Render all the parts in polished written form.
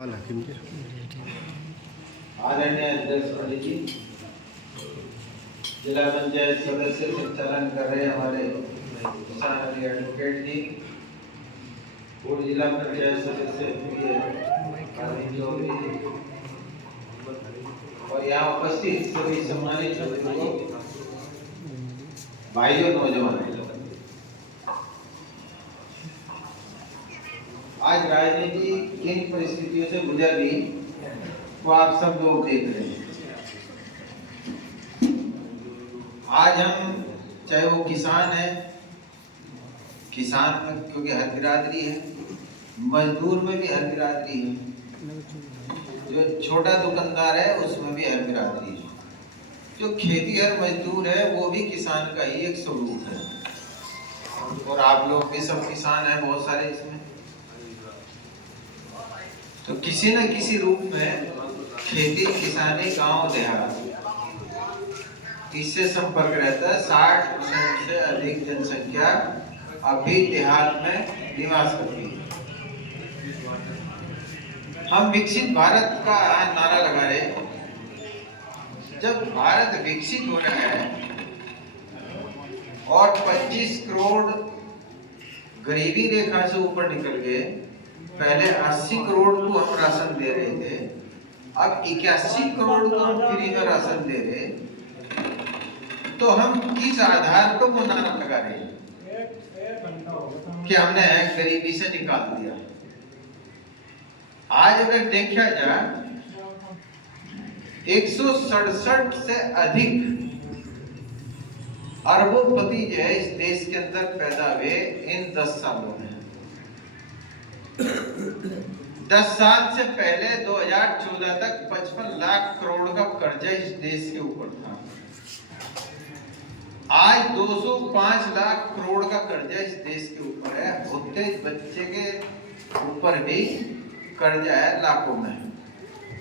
आदरणीय अध्यक्ष पंडित जी, जिला पंचायत सदस्य संचालन कर रहे हमारे किसान एडवोकेट जी, पूर्व जिला पंचायत सदस्य और यहाँ उपस्थित सभी सम्मानित भाइयों नौजवान, आज राजनीति किन परिस्थितियों से गुजर रही वो आप सब लोग देख रहे हैं। आज हम चाहे वो किसान है, किसान में क्योंकि हर बिरादरी है, मजदूर में भी हर बिरादरी है, जो छोटा दुकानदार है उसमें भी हर बिरादरी है, जो खेतीहर मजदूर है वो भी किसान का ही एक स्वरूप है। और आप लोग भी सब किसान हैं, बहुत सारे इसमें, तो किसी न किसी रूप में खेती किसानी गांव देहात इससे संपर्क रहता है। 60% से अधिक जनसंख्या अभी देहात में निवास करती है। हम विकसित भारत का नारा लगा रहे हैं। जब भारत विकसित हो रहा है और 25 करोड़ गरीबी रेखा से ऊपर निकल गए, पहले 80 करोड़ को हम राशन दे रहे थे, अब 81 करोड़ को हम फ्री में राशन दे रहे, तो हम किस आधार पर वो नारा लगा रहे हैं कि हमने गरीबी से निकाल दिया। आज अगर देखा जाए 167 से अधिक अरबोपति जो है इस देश के अंदर पैदा हुए इन 10 सालों में। 10 साल से पहले 2014 तक 55 लाख करोड़ का कर्जा इस देश के ऊपर था। आज 205 लाख करोड़ का कर्जा इस देश के ऊपर है। होते बच्चे के ऊपर भी कर्जा है लाखों में,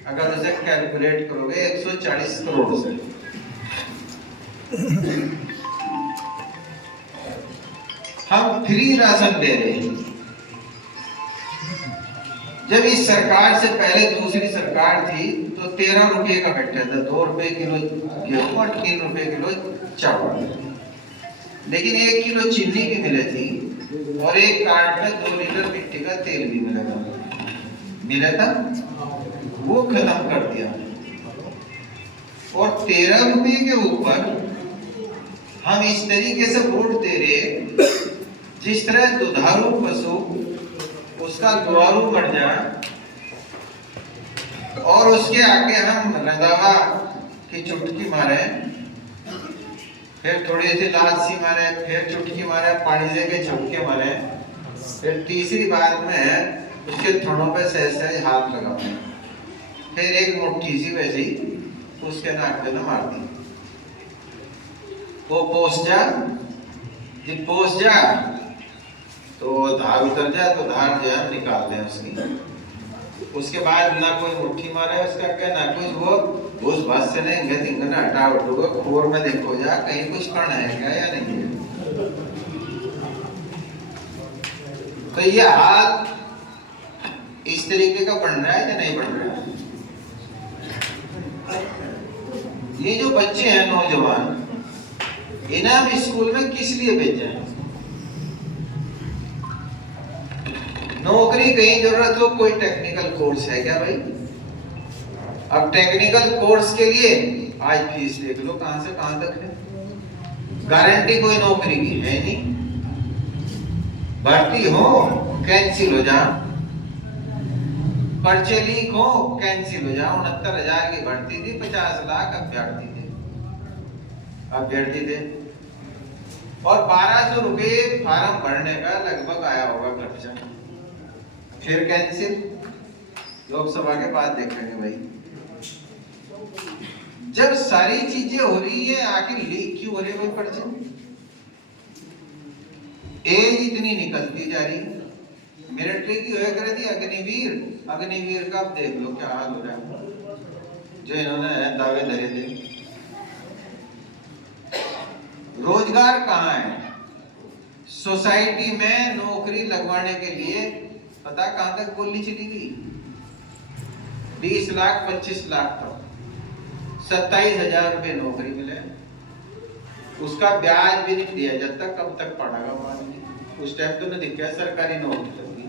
अगर उसे कैलकुलेट करोगे 140 करोड़ से। हम फ्री राशन दे रहे हैं। जब इस सरकार से पहले दूसरी सरकार थी तो 13 रुपए का मिलता था, 2 रुपए किलो गेहूं और 3 रुपए किलो चावल, लेकिन 1 किलो चीनी भी मिले थी और एक कार्ड में 2 लीटर मिट्टी का तेल भी मिला था, वो खत्म कर दिया। और 13 रुपए के ऊपर हम इस तरीके से वोट दे रहे, जिस तरह दुधारू पशु उसका दुआरू मर जाए और उसके आगे हम रंधावा की चुटकी मारे, फिर थोड़ी सी लालसी मारे, फिर चुटकी मारे, पानी देके झपके मारे, फिर तीसरी बार में उसके थनों पे सहज हाथ लगाओ, फिर एक मुट्ठी सी वैसी उसके नाक पे ना मार दी, वो पोस जा तो धार उतर जाए, तो धार जो है निकाल दें उसकी। उसके बाद ना कोई मुट्ठी मारे उसका क्या, ना कुछ वो उस बस से नहीं इंगन हटा उठोगे, खोर में देखो जा कहीं कुछ कण है क्या या नहीं है। तो ये हाल इस तरीके का बन रहा है या नहीं बन रहा है। ये जो बच्चे हैं नौजवान, इन्हें हम स्कूल में किस लिए भेजे हैं? नौकरी कहीं जरूरत हो, कोई टेक्निकल कोर्स है क्या भाई? अब टेक्निकल कोर्स के लिए आज फीस देख लो कहां से कहां तक है। गारंटी कोई नौकरी की है नहीं, भर्ती हो कैंसिल हो जा, पर्चे लीक हो कैंसिल हो जा। 69,000 की भर्ती थी, 50 लाख अभ्यर्थी थे और 1200 रुपए फार्म भरने का लगभग आया होगा खर्चा, फिर कैंसिल। लोकसभा के बाद देखेंगे भाई। जब सारी चीजें हो रही है, आखिर लीक क्यों हो रही है पर्चे? एज इतनी निकलती जा रही है। मिलिट्री की होया कर दी अग्निवीर का देख लो क्या हाल हो रहा है, जो इन्होंने दावे धरे थे। रोजगार कहाँ है? सोसाइटी में नौकरी लगवाने के लिए पता कहां तक बोली चली गई। 20 लाख 25 लाख तक 27,000 रुपये नौकरी मिले, उसका ब्याज भी नहीं दिया जब तक कब तक पढ़ागा वो आदमी। उस टाइम तो नहीं दिखा सरकारी नौकरी लगी।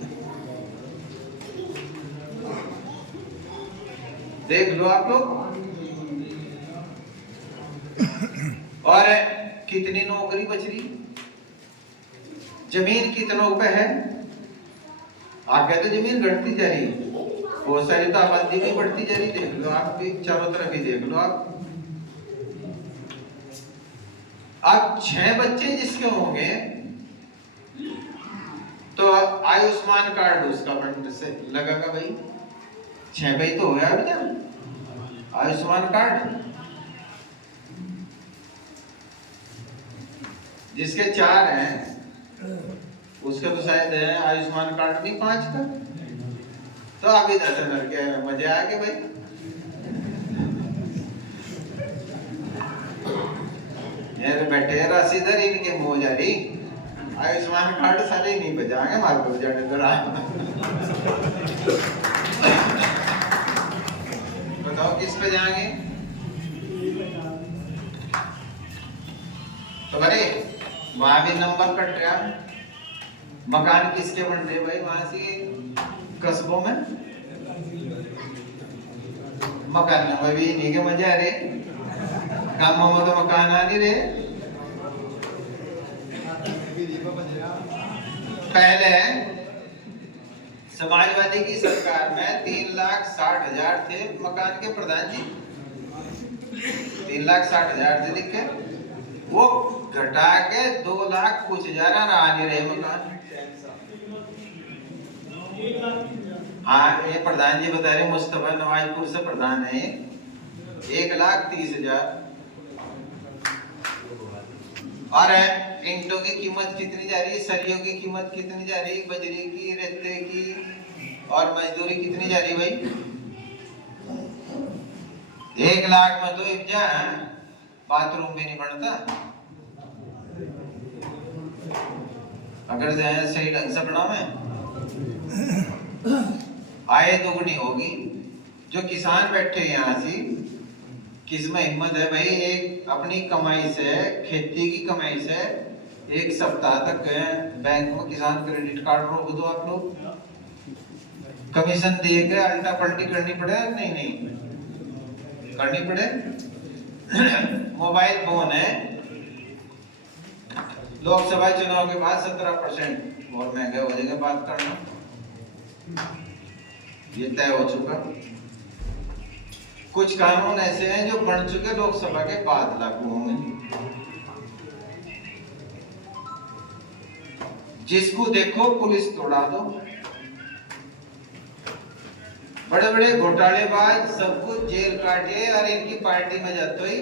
देख लो आप लोग। और कितनी नौकरी बच रही, जमीन कितनों पे है। आप कहते जमीन घटती जा रही है, बहुत सारी तो आबादी भी बढ़ती जा रही। देख लो आप भी, चारों तरफ ही देख लो आप। अब 6 बच्चे जिसके होंगे तो आयुष्मान कार्ड उसका फंड से लगेगा भाई। 6 भाई तो हो गया अभी ना आयुष्मान कार्ड। जिसके 4 हैं उसके तो शायद है आयुष्मान कार्ड नहीं 5 का। तो अभी 10 के मजे आ गए भाई। यार बैठे राशि इधर इनके मुंह जा रही, आयुष्मान कार्ड सारे नहीं बजाएंगे मार को बजाने इधर आए। बताओ किस पे जाएंगे। तो भाई वहां भी नंबर कट रहा। मकान किसके बन रहे भाई वहां से कस्बों में। मकान में भी नहीं के मजे आ रहे, कामों में तो मकान आ नहीं रहे। पहले समाजवादी की सरकार में 3,60,000 थे मकान के प्रधान जी। 3,60,000 थे दिखे, वो घटा के 2 लाख कुछ हजार आ नहीं रहे मकान। हाँ ये प्रधान जी बता रहे, मुस्तफा नवाजपुर से प्रधान है। 1,30,000। और ईंटों की कीमत कितनी जा रही है, सरियों की कीमत कितनी जा रही है, बजरी की, रेते की और मजदूरी कितनी जा रही है भाई। 1 लाख में तो इब्जा बाथरूम भी नहीं बनता। अगर सही ढंग से बनावे आय दुगनी होगी। जो किसान बैठे यहाँ से किसमें हिम्मत है भाई, एक अपनी कमाई से, खेती की कमाई से 1 सप्ताह तक बैंक में किसान क्रेडिट कार्ड रोक दो आप लोग, कमीशन दे के अल्टा पलटी करनी पड़े। नहीं करनी पड़े। मोबाइल फोन है, लोकसभा चुनाव के बाद 17% और महंगे हो जाएगा बात करना, ये तय हो चुका। कुछ कानून ऐसे हैं जो बन चुके लोकसभा के बाद लागू होंगे। जिसको देखो पुलिस तोड़ा दो। बड़े बड़े घोटालेबाज सब कुछ जेल काटे और इनकी पार्टी में जाते ही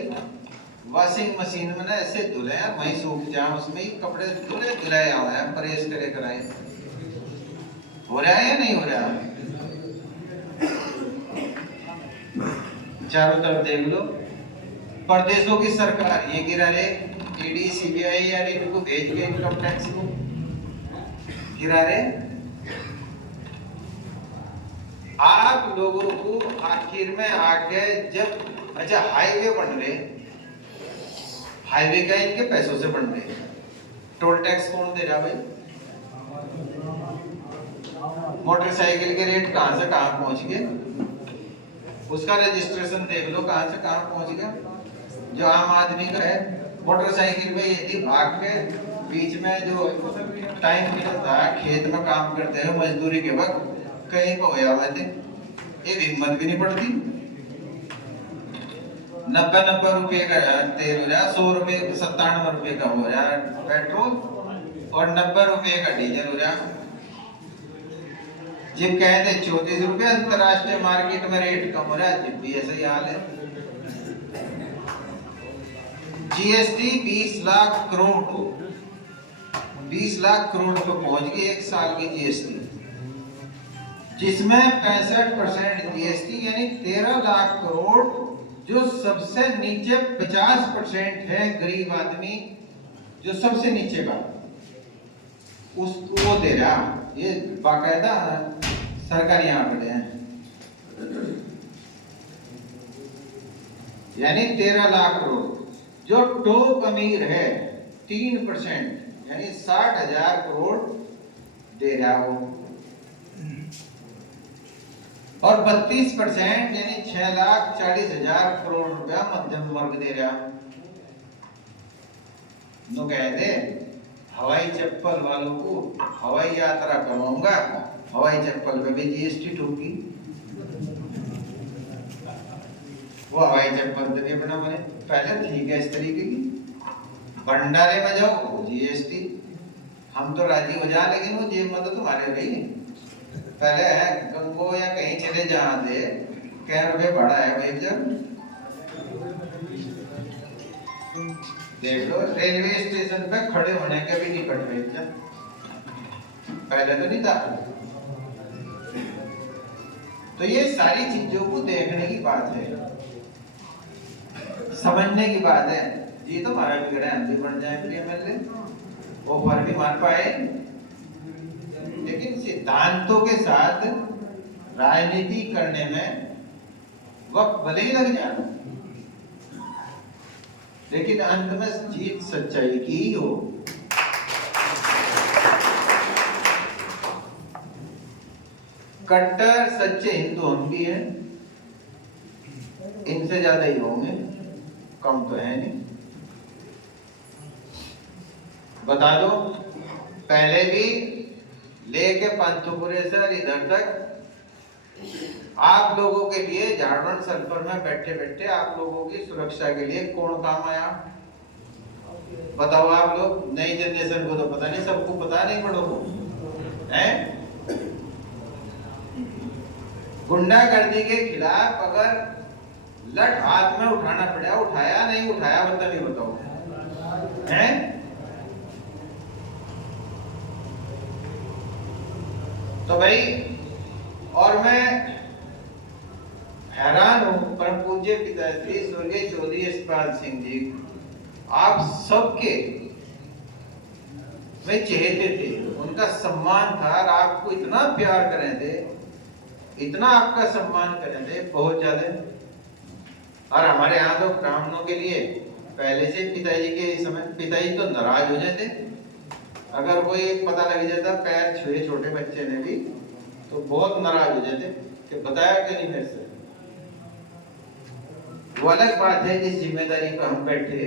वॉशिंग मशीन में ना ऐसे धुले हैं, वहीं सूख जाए, उसमें ही कपड़े धुलाए आए, प्रेस करे कराए। हो रहा है या नहीं हो रहा। चारों तरफ देख लो। प्रदेशों की सरकार ये गिरा रहे, ईडी सीबीआई यार इनको भेज के इनकम टैक्स को गिरा रहे। आप लोगों को आखिर में आके जब अच्छा हाईवे बन रहे, हाईवे का इनके पैसों से बन रहे, टोल टैक्स कौन दे रहा भाई। मोटरसाइकिल के रेट कहां से कहां पहुंच गए, उसका रजिस्ट्रेशन देख लो कहां से कहां पहुंच गया। जो आम आदमी का है मोटरसाइकिल में यदि भाग के बीच में जो टाइम मिलता है खेत में काम करते हैं मजदूरी के वक्त कहीं को होया हुए थे, ये हिम्मत भी नहीं पड़ती। 90 रुपए का तेल हो रहा है, 100 रुपए 97 रुपए का हो रहा है पेट्रोल और 90 रुपए का डीजल हो रहा है। जब कहते 34 रुपए अंतरराष्ट्रीय मार्केट में रेट कम हो रहा है, जब भी ऐसा ही हाल है। जीएसटी 20 लाख करोड़ को 20 लाख करोड़ को पहुंच गई एक साल की जीएसटी, जिसमें 65% जीएसटी यानी 13 लाख करोड़ जो सबसे नीचे 50% है गरीब आदमी जो सबसे नीचे का उसको दे रहा। ये बाकायदा सरकारी आंकड़े हैं। यानी 13 लाख करोड़। जो टॉप अमीर है 3% यानी 60,000 करोड़ दे रहा वो, और 32% यानी 6,40,000 करोड़ रुपया मध्यम वर्ग दे रहा। नो कहते हवाई चप्पल वालों को हवाई यात्रा करवाऊंगा, हवाई चप्पल पे भी जीएसटी ठोकी। वो हवाई चप्पल तो भी अपना बने पहले ठीक है इस तरीके की, भंडारे में जाओ जीएसटी, हम तो राजी हो जा, लेकिन वो जेब में तो तुम्हारे रही। पहले है गंगो या कहीं चले जहां थे क्या रुपये बढ़ा है भाई, जब देख लो रेलवे स्टेशन पे खड़े होने का भी नहीं कट रहे, पहले तो नहीं था। तो ये सारी चीजों को देखने की बात है, समझने की बात है। ये तो हमारा बिगड़ा हम भी बन जाए एमएलए, वो भर भी मान पाए, लेकिन सिद्धांतों के साथ राजनीति करने में वक्त भले ही लग जाए, लेकिन अंत में जीत सच्चाई की ही हो। कट्टर सच्चे हिंदू हम भी हैं, इनसे ज्यादा ही होंगे, कम तो है नहीं। बता दो, पहले भी लेके पंतपुरे से इधर तक आप लोगों के लिए झारखंड सल्फर में बैठे बैठे आप लोगों की सुरक्षा के लिए कौन काम आया? बताओ आप लोग, नई जनरेशन को तो पता नहीं, सबको पता नहीं, बड़ों को है। गुंडागर्दी के खिलाफ अगर लठ हाथ में उठाना पड़ा, उठाया नहीं उठाया बता नहीं, बताओ है। तो भाई, और मैं हैरान हूं परम पूज्य पिताश्री स्वर्गीय चौधरी यशपाल सिंह जी, आप सबके वे चहेते थे, उनका सम्मान था, और आपको इतना प्यार करे थे, इतना आपका सम्मान करे थे, बहुत ज्यादा। और हमारे यहाँ तो ब्राह्मणों के लिए पहले से पिताजी के समय पिताजी तो नाराज हो जाते, अगर कोई पता लग जाता पैर छुए छोटे बच्चे ने भी तो बहुत नाराज हो जाते कि बताया क्यों नहीं मेरे से। वो अलग बात है, जिस जिम्मेदारी पर हम बैठे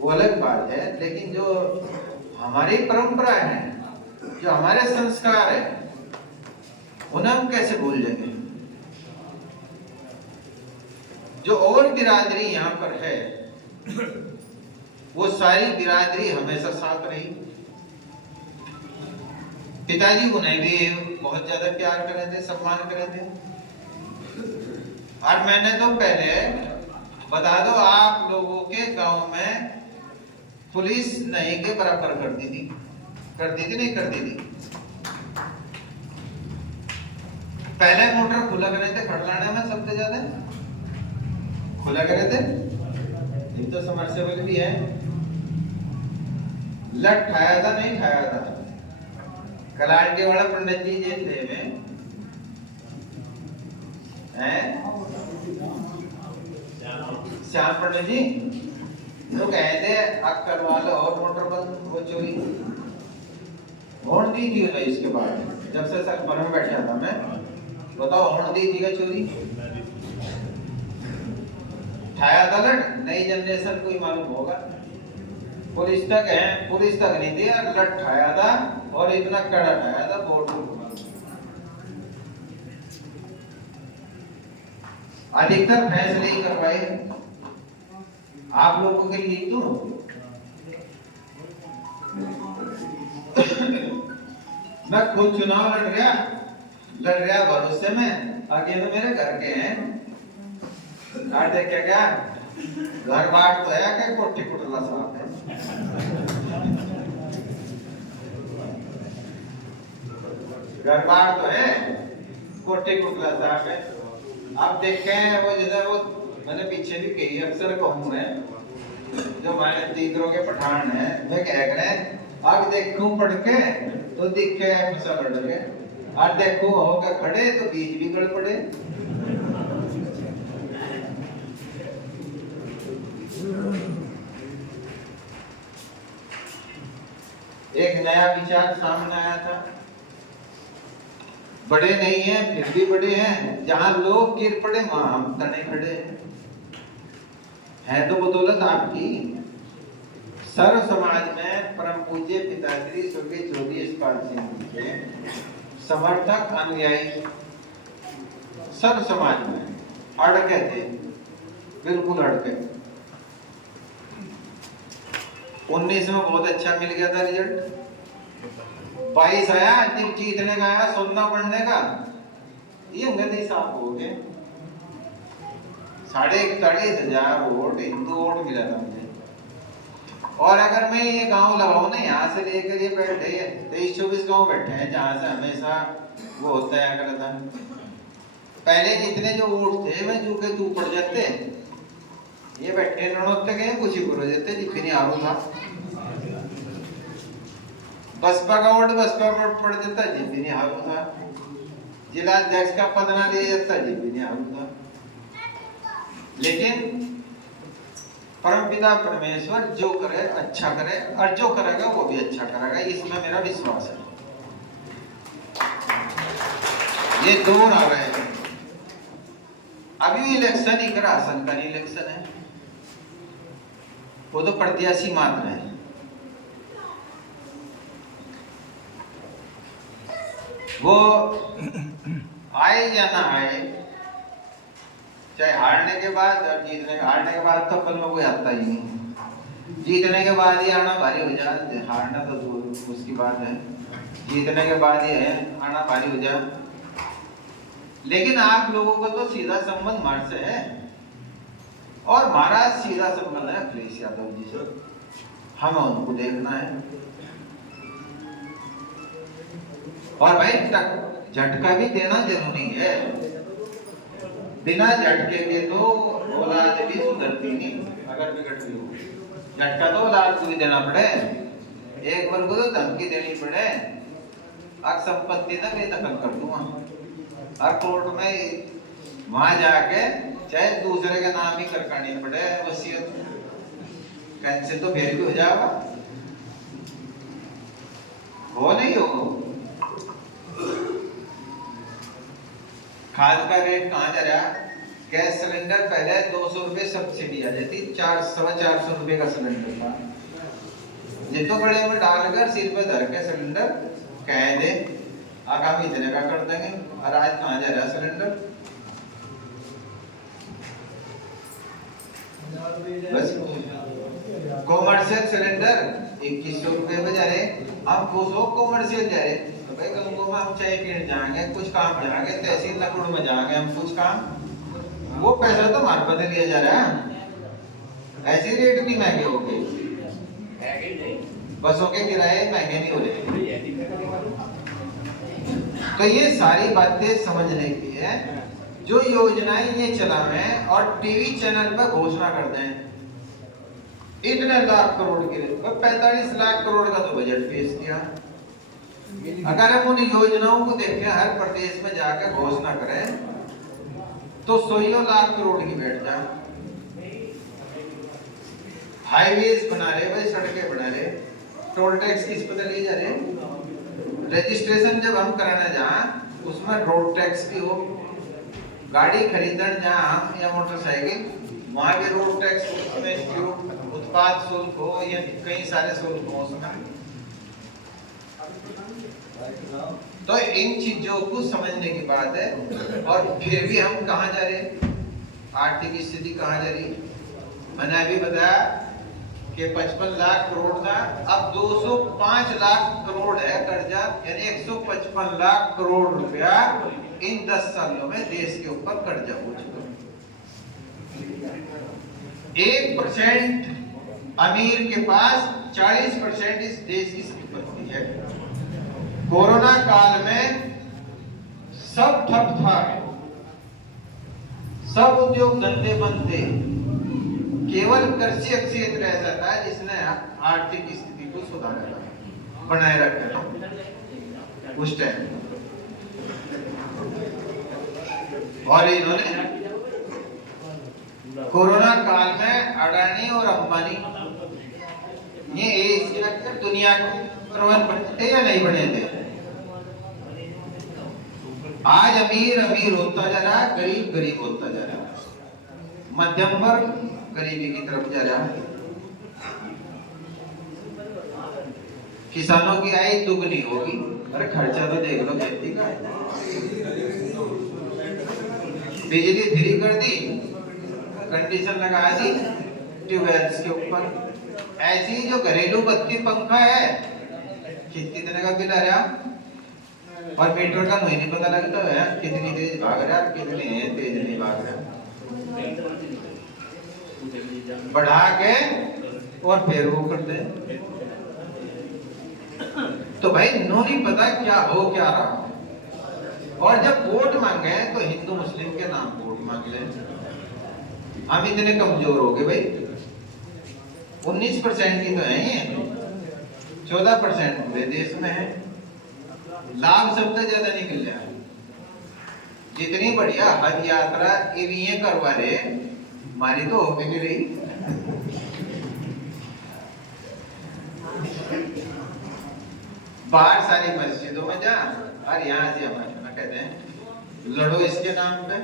वो अलग बात है, लेकिन जो हमारी परंपरा है, जो हमारे संस्कार है, उन्हें हम कैसे भूल जाएंगे। जो और बिरादरी यहाँ पर है, वो सारी बिरादरी हमेशा साथ रही। पिताजी उन्हें भी बहुत ज्यादा प्यार करे थे, सम्मान करे थे। और मैंने तो पहले बता दो, आप लोगों के गांव में पुलिस नहीं के बराबर करती थी, नहीं करती थी। पहले मोटर खुला करे थे खड़लाने में, सबसे ज्यादा खुला करे थे। एक तो समरसेबल भी है, लट खाया था नहीं खाया था। कलाट वाला पंडित जी जे थे में श्याम पंडित जी तो कहते अक्कल वाला और मोटर बंद वो चोरी होने दी थी उन्हें। इसके बाद जब से सर में बैठा था मैं, बताओ होने दी थी क्या चोरी? ठाया था लट, नई जनरेशन को ही मालूम होगा, पुलिस तक है, पुलिस तक नहीं थी, लट ठाया था और इतना कड़ा ठाया था बोर्ड को। अधिकतर फैसले ही करवाए आप लोगों के लिए। तो मैं खुद चुनाव लड़ गया भरोसे में, आगे तो मेरे घर के हैं। क्या घर बार तो है क्या, कोठी कुटला साहब है। घर बार तो है, कोठी कुटला साहब है। आप देखे हैं वो जिधर वो मैंने पीछे भी कही, अक्सर कहूँ मैं, जो हमारे तीसरों के पठान है, वे कह रहे आग देखूं पढ़ के तो दिखे फसल लड़ के, और देखो होकर खड़े तो बीज भी गड़ पड़े। नया विचार सामने आया था। बड़े नहीं हैं फिर भी बड़े हैं, जहां लोग गिर पड़े वहां हम तने खड़े हैं। है तो बदौलत आपकी। सर्व समाज में परम पूज्य पिताश्री स्वर्गीय ज्योति यशपाल सिंह जी के समर्थक अनुयायी सर्व समाज में अड़के थे, बिल्कुल अड़के। 19 में बहुत अच्छा मिल गया था रिजल्ट, 22 आया, जीतने का आया, सुनना पढ़ने का, ये गंदे साफ हो गए। 41,500 वोट हिंदू वोट मिला था मुझे। और अगर मैं ये गांव लगाऊं ना, यहाँ से लेकर ये बैठे 23-24 गांव बैठे हैं जहां से हमेशा वो होता है करता। पहले जितने जो वोट थे मैं जू के तू पड़ जाते, ये बैठे नौते गए कुछ ही करो जाते जितनी नहीं आऊंगा। बसपा का वोट बसपा वोट पड़ जाता, जितनी नहीं हारूंगा। जिला अध्यक्ष का पद ना ले जाता, जितनी नहीं हारूंगा। लेकिन परमपिता परमेश्वर जो करे अच्छा करे, और जो करेगा वो भी अच्छा करेगा, इसमें मेरा विश्वास है। ये दौर आ रहे हैं, अभी इलेक्शन ही राशन का इलेक्शन है, वो तो प्रत्याशी मात्र है। वो आए या ना आए, चाहे हारने के बाद और जीतने, हारने के बाद तो पल में कोई आता ही नहीं, जीतने के बाद ही आना भारी हो जाए, हारना तो दूर उसकी बात है, जीतने के बाद ही है आना भारी हो जाए। लेकिन आप लोगों को तो सीधा संबंध मार से है, और हमारा सीधा संबंध है अखिलेश यादव जी से, हमें उनको देखना है। और भाई झटका भी देना जरूरी है, बिना झटके के तो औलाद भी सुधरती नहीं, अगर बिगड़ती हो। झटका तो औलाद को भी देना पड़े, एक बार को तो धमकी देनी पड़े, और संपत्ति ना बेदखल कर दूंगा, और कोर्ट में वहां जाके चाहे दूसरे के नाम ही करनी पड़े वसीयत, कैंसिल तो फिर भी हो जाएगा, हो नहीं हो। खाद का रेट कहाँ जा रहा? गैस सिलेंडर पहले 200 रुपए सब्सिडी आ जाती, 400 रुपए का सिलेंडर था, जितो बड़े में डालकर सिर पे धर के सिलेंडर कह दे आगामी इतने का कर देंगे, और आज कहाँ जा रहा सिलेंडर? बस कॉमर्शियल सिलेंडर 2100 रुपए में जा रहे, हम खुश हो कॉमर्शियल जा रहे, तो भाई गंगो में हम चाय पीने जाएंगे, कुछ काम जाएंगे, तहसील लकड़ में जाएंगे हम कुछ काम, वो पैसा तो हमारे पर लिया जा रहा है। ऐसी रेट भी महंगे हो गए, बसों के किराए महंगे नहीं हो रहे। तो ये सारी बातें समझने की है। जो योजनाएं ये चला है और टीवी चैनल पर घोषणा करते हैं इतने लाख करोड़ के, 45 लाख करोड़ का तो बजट पेश किया। अगर हम उन योजनाओं को देखें, हर प्रदेश में जाकर घोषणा करें तो 100 लाख करोड़ की बैठ जाए। हाईवेज बना रहे भाई, सड़कें बना रहे, टोल टैक्स किस पर लिए जा रहे, रजिस्ट्रेशन जब हम कराना जहाँ उसमें रोड टैक्स भी हो, गाड़ी खरीदन जहाँ या मोटरसाइकिल वहां भी रोड टैक्स, उत्पाद शुल्क हो या कई सारे शुल्क हो उसमें। तो इन चीजों को समझने की बात है। और फिर भी हम कहाँ जा रहे हैं, आर्थिक स्थिति कहाँ जा रही है। मैंने अभी बताया कि 55 लाख करोड़ था, अब 205 लाख करोड़ है कर्जा, यानी 155 लाख करोड़ रुपया इन 10 सालों में देश के ऊपर कर्जा हो चुका। 1% अमीर के पास 40% इस देश की संपत्ति है। कोरोना काल में सब ठप था, सब उद्योग धंधे बंद थे, केवल कृषि क्षेत्र ऐसा था जिसने आर्थिक स्थिति को सुधारा, बनाए रखा उस टाइम। और इन्होंने कोरोना काल में अडानी और अंबानी, ये एशिया की दुनिया को प्रबल बने थे या नहीं बने थे? आज अमीर अमीर होता जा रहा है, गरीब गरीब होता जा रहा है, मध्यम वर्ग गरीबी की तरफ जा रहा है, किसानों की आय दुगनी होगी। अरे खर्चा तो देख लो खेती का, बिजली फ्री कर दी, कंडीशन लगा दी ट्यूबवेल्स के ऊपर। ऐसी जो घरेलू बत्ती पंखा है कितने का बिल आ रहा, और मीटर का नहीं पता लगता है कितनी तेज भाग रहा है, कितनी तेज नहीं भाग रहा, बढ़ा के और फिर वो कर दे। तो भाई नो नहीं पता क्या हो क्या रहा। और जब वोट मांगे तो हिंदू मुस्लिम के नाम वोट मांग ले। हम इतने कमजोर हो गए भाई, 19% की तो है ये, 14% पूरे देश में है। लाभ सबसे ज्यादा निकल रहा है। जितनी बढ़िया हज यात्रा ये करवा रहे, हमारी तो हो भी रही। बाहर सारी मस्जिदों में जा और यहाँ से हमारे कहते हैं लड़ो इसके नाम पे,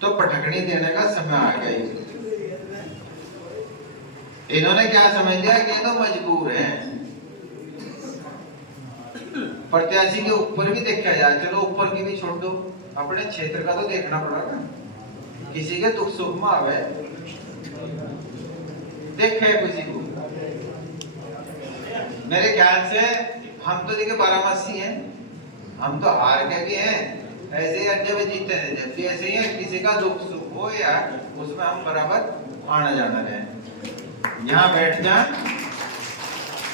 तो पटकनी देने का समय आ गया। इन्होंने क्या समझ लिया कि ये तो मजबूर है। प्रत्याशी के ऊपर भी देखा जाए, चलो ऊपर की भी छोड़ दो, अपने क्षेत्र का तो देखना पड़ेगा। किसी के दुख सुख में आवे देखे किसी को। मेरे ख्याल से हम तो देखिए बारामासी हैं, हम तो हार के भी हैं, ऐसे ही जब जीते हैं जब भी ऐसे ही है। किसी का दुख सुख हो या उसमें हम बराबर आना जाना रहे। यहाँ बैठ जा,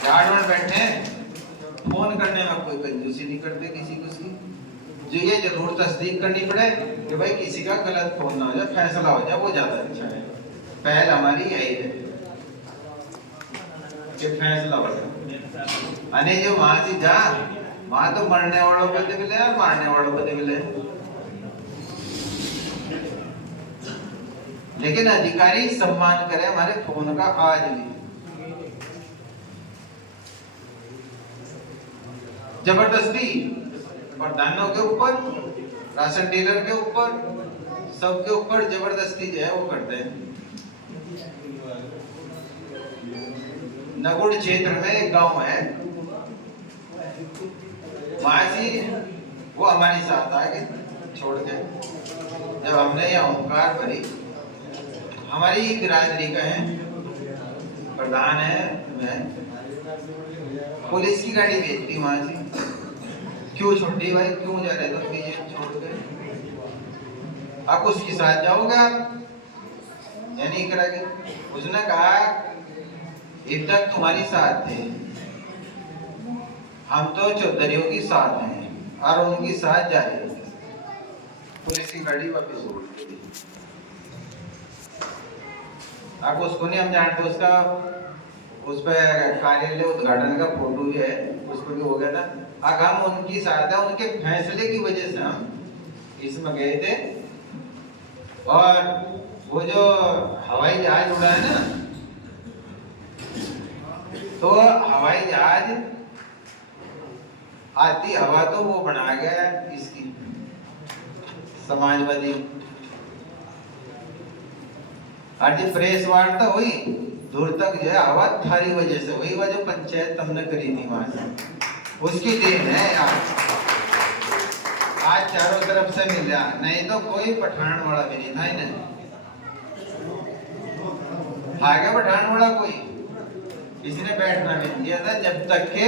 गार्ड में बैठे, फोन करने में कोई कंजूसी नहीं करते किसी को सी। जो ये जरूर तस्दीक करनी पड़े कि भाई किसी का गलत फोन ना हो जाए, फैसला हो जाए, वो ज्यादा अच्छा है। पहल हमारी यही है कि फैसला हो जाए। अने जो वहां से जा, वहां तो मरने वालों को दे मिले और मारने वालों को दे मिले। लेकिन अधिकारी सम्मान करे हमारे फोन का आज भी। जबरदस्ती प्रधानों के ऊपर, राशन डीलर के ऊपर, सबके ऊपर जबरदस्ती जो है वो करते हैं। नगुड़ क्षेत्र में एक गांव है, मासी वो हमारे साथ आ गए छोड़ के। जब हमने यह ओंकार भरी, हमारी बिरादरी का है, प्रधान है, मैं पुलिस की गाड़ी भेजती वहां से। क्यों छोड़ी भाई, क्यों जा रहे तुम ये छोड़ के? आप उसके साथ जाओगे आप या नहीं करेंगे? उसने कहा अब तक तुम्हारी साथ थे, हम तो चौधरियों की साथ हैं और उनकी साथ जा रहे हैं। पुलिस की गाड़ी वापस उड़ गई। आप उसको नहीं हम जानते, उसका उस पर कार्यालय उद्घाटन का फोटो भी है, उसको भी हो गया था। हम उनकी साथ है, उनके फैसले की वजह से हम इसमें गए थे। और वो जो हवाई जहाज उड़ा है ना, तो हवाई जहाज आती हवा तो वो बना गया इसकी समाजवादी। और जो प्रेस वार्ता हुई दूर तक जो है हवा थारी वजह से हुई, वह जो पंचायत तुमने करी थी वहां से, उसकी देन है यार। आज चारों तरफ से मिल रहा, नहीं तो कोई पठान वाला भी नहीं था इन्हें। आगे पठान वाला कोई इसने बैठना नहीं दिया था जब तक के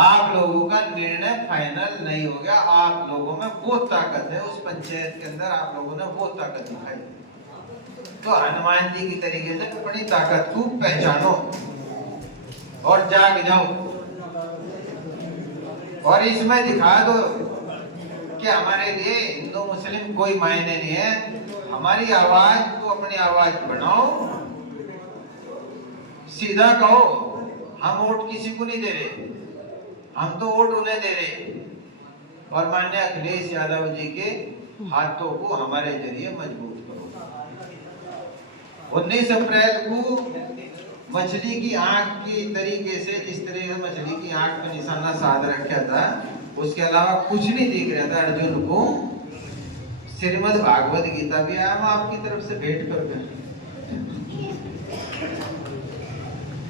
आप लोगों का निर्णय फाइनल नहीं हो गया। आप लोगों में वो ताकत है, उस पंचायत के अंदर आप लोगों ने वो ताकत दिखाई। तो हनुमान जी की तरीके से अपनी ताकत को पहचानो और जाग जाओ, और इसमें दिखा दो कि हमारे लिए हिंदू मुस्लिम कोई मायने नहीं है। हमारी आवाज को अपनी आवाज बनाओ, सीधा कहो हम वोट किसी को नहीं दे रहे, हम तो वोट उन्हें दे रहे। और माननीय अखिलेश यादव जी के हाथों को हमारे जरिए मजबूत करो। 19 अप्रैल को मछली की आंख की तरीके से, जिस तरीके से मछली की आंख पे निशाना साध रखा था, उसके अलावा कुछ नहीं दिख रहा था अर्जुन को। श्रीमद् भागवत गीता भी आया आपकी तरफ से भेंट करके,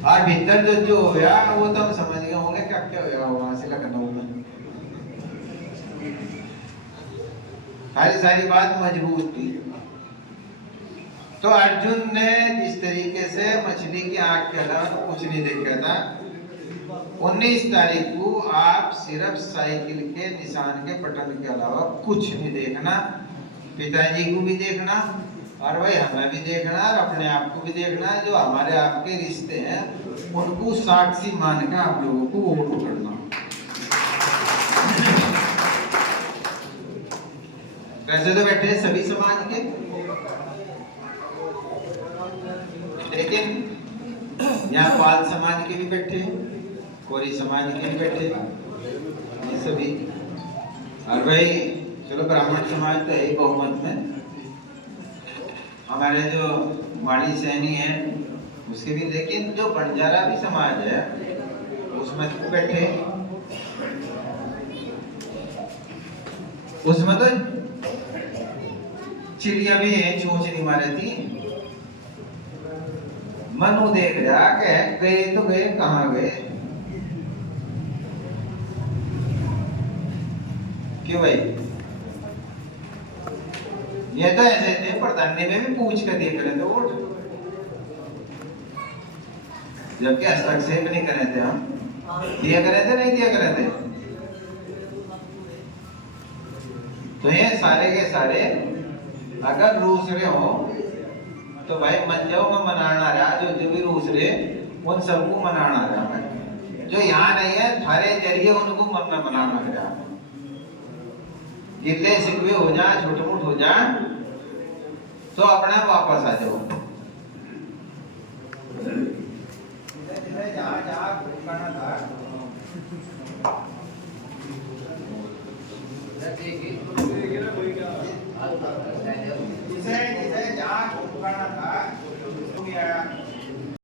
और भीतर जो हो गया वो तो हम समझ गए होंगे क्या क्या होगा वहां से लखनऊ में। सारी बात मजबूत थी। तो अर्जुन ने जिस तरीके से मछली की आंख के अलावा कुछ नहीं देखा था, 19 तारीख को आप सिर्फ साइकिल के निशान के बटन के अलावा कुछ नहीं देखना। पिताजी को भी देखना, और भाई हमें भी देखना, और अपने आप को भी देखना। जो हमारे आपके रिश्ते हैं उनको साक्षी मान के आप लोगों को वोट करना। वैसे तो बैठे सभी समाज के, लेकिन यहाँ पाल समाज के भी बैठे, कोरी समाज के भी बैठे, ये सभी। और भाई चलो ब्राह्मण समाज तो है बहुमत में, हमारे जो माड़ी सैनी है उसके भी, लेकिन जो बंजारा भी समाज है उसमें तो बैठे, उसमें तो चिड़िया भी है, चोंच नहीं मारे थी। मनु देख रहा कि गए तो गए, कहाँ गए? क्यों भाई? ये तो ऐसे थे प्रधानी में भी पूछ कर देख रहे थे वोट, जबकि हस्तक्षेप नहीं करे थे हम, दिया करे थे नहीं दिया करे थे। तो ये सारे के सारे अगर रूस रहे हो तो भाई मन जाओ, मैं मनाना रहा, जो भी रूस रहे उन सबको मनाना रहा भाई। जो यहाँ नहीं है थारे जरिए उनको मन में मनाना रहा। गिरले सिकवे हो जाए, छोटे मोट हो जाए तो अपना वापस आ जाओ। जिसे जहाँ ठिकाना था